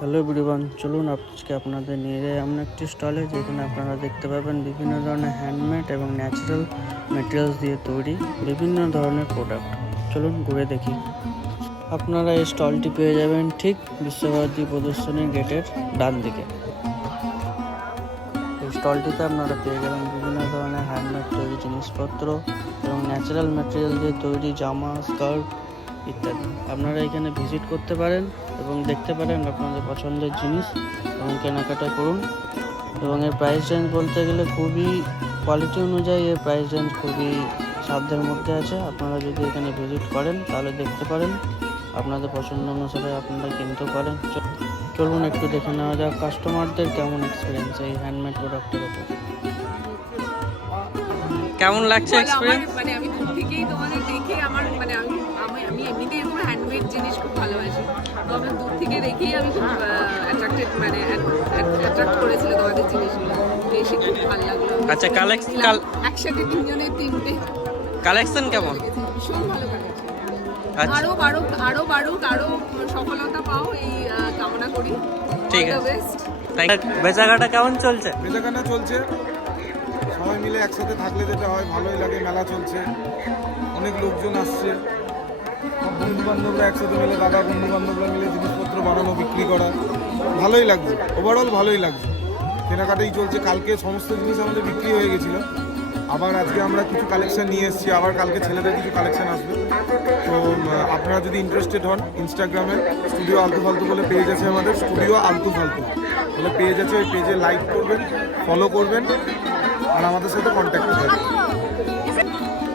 Hello everyone, চলুন আজকে আপনাদের নিয়ে যাই এমন একটি স্টলে যেখানে আপনারা দেখতে পাবেন বিভিন্ন ধরনের হ্যান্ডমেড এবং ন্যাচারাল ম্যাটেরিয়ালস দিয়ে তৈরি বিভিন্ন ধরনের প্রোডাক্ট। চলুন ঘুরে দেখি। আপনারা এই স্টলটি পেয়ে যাবেন ঠিক বিশ্বভারতী প্রদর্শনী গেটের ডান দিকে। এই স্টলটিতে আপনারা পেয়ে যাবেন বিভিন্ন ধরনের হ্যান্ডমেড তৈরি জিনিসপত্র এবং ন্যাচারাল ম্যাটেরিয়াল দিয়ে তৈরি জামা, স্কার্ট ইত্যাদি। আপনারা এখানে ভিজিট করতে পারেন এবং দেখতে পারেন আপনাদের পছন্দের জিনিস এবং কেনাকাটা করুন। এবং এর প্রাইস রেঞ্জ বলতে গেলে খুবই কোয়ালিটি অনুযায়ী এর প্রাইস রেঞ্জ খুবই সাধ্যের মধ্যে আছে। আপনারা যদি এখানে ভিজিট করেন তাহলে দেখতে পারেন, আপনাদের পছন্দ অনুসারে আপনারা কিনতে পারেন। চলুন একটু দেখে নেওয়া যাক কাস্টমারদের কেমন এক্সপিরিয়েন্স এই হ্যান্ডমেড প্রোডাক্টের উপর। কেমন লাগছে এক্সপিরিয়েন্স? মানে আমি দূর থেকেই তোমাদের দেখে আমার মানে আমি এমনিতেই এরকম হ্যান্ডমেড জিনিস খুব ভালোবাসি। তো আমি দূর থেকে দেখেই আমি খুব অ্যাট্রাক্টেড মানে অ্যাট্রাক্ট করেছিল তোমাদের জিনিসগুলো, বেশি খুব ভালো লাগলো। আচ্ছা, একসাথে তিনজনের তিনটে কালেকশন কেমন? ভীষণ ভালো কালেকশন। আচ্ছা, আরো বাড়ুক, আরো সফলতা পাও এই কামনা করি। ঠিক আছে, বেচাঘাটা কেমন চলছে? বেচাকেনা চলছে, সবাই মিলে একসাথে থাকলে যেটা হয় ভালোই লাগে। মেলা চলছে, অনেক লোকজন আসছে, বন্ধু বান্ধবরা একসাথে মিলে, দাদা বন্ধু বান্ধবরা মিলে জিনিসপত্র বানানো বিক্রি করা, ভালোই লাগছে। ওভারঅল ভালোই লাগছে, কেনাকাটাই চলছে। কালকে সমস্ত জিনিস আমাদের বিক্রি হয়ে গেছিলো, আবার আজকে আমরা কিছু কালেকশন নিয়ে এসেছি, আবার কালকে ছেলেদের কিছু কালেকশন আসবে। তো আপনারা যদি ইন্টারেস্টেড হন, ইনস্টাগ্রামে স্টুডিও আলতু ফালতু বলে পেজ আছে আমাদের, স্টুডিও আলতু ফালতু বলে পেজ আছে, ওই পেজে লাইক করবেন, ফলো করবেন আর আমাদের সাথে কন্ট্যাক্টে থাকবেন।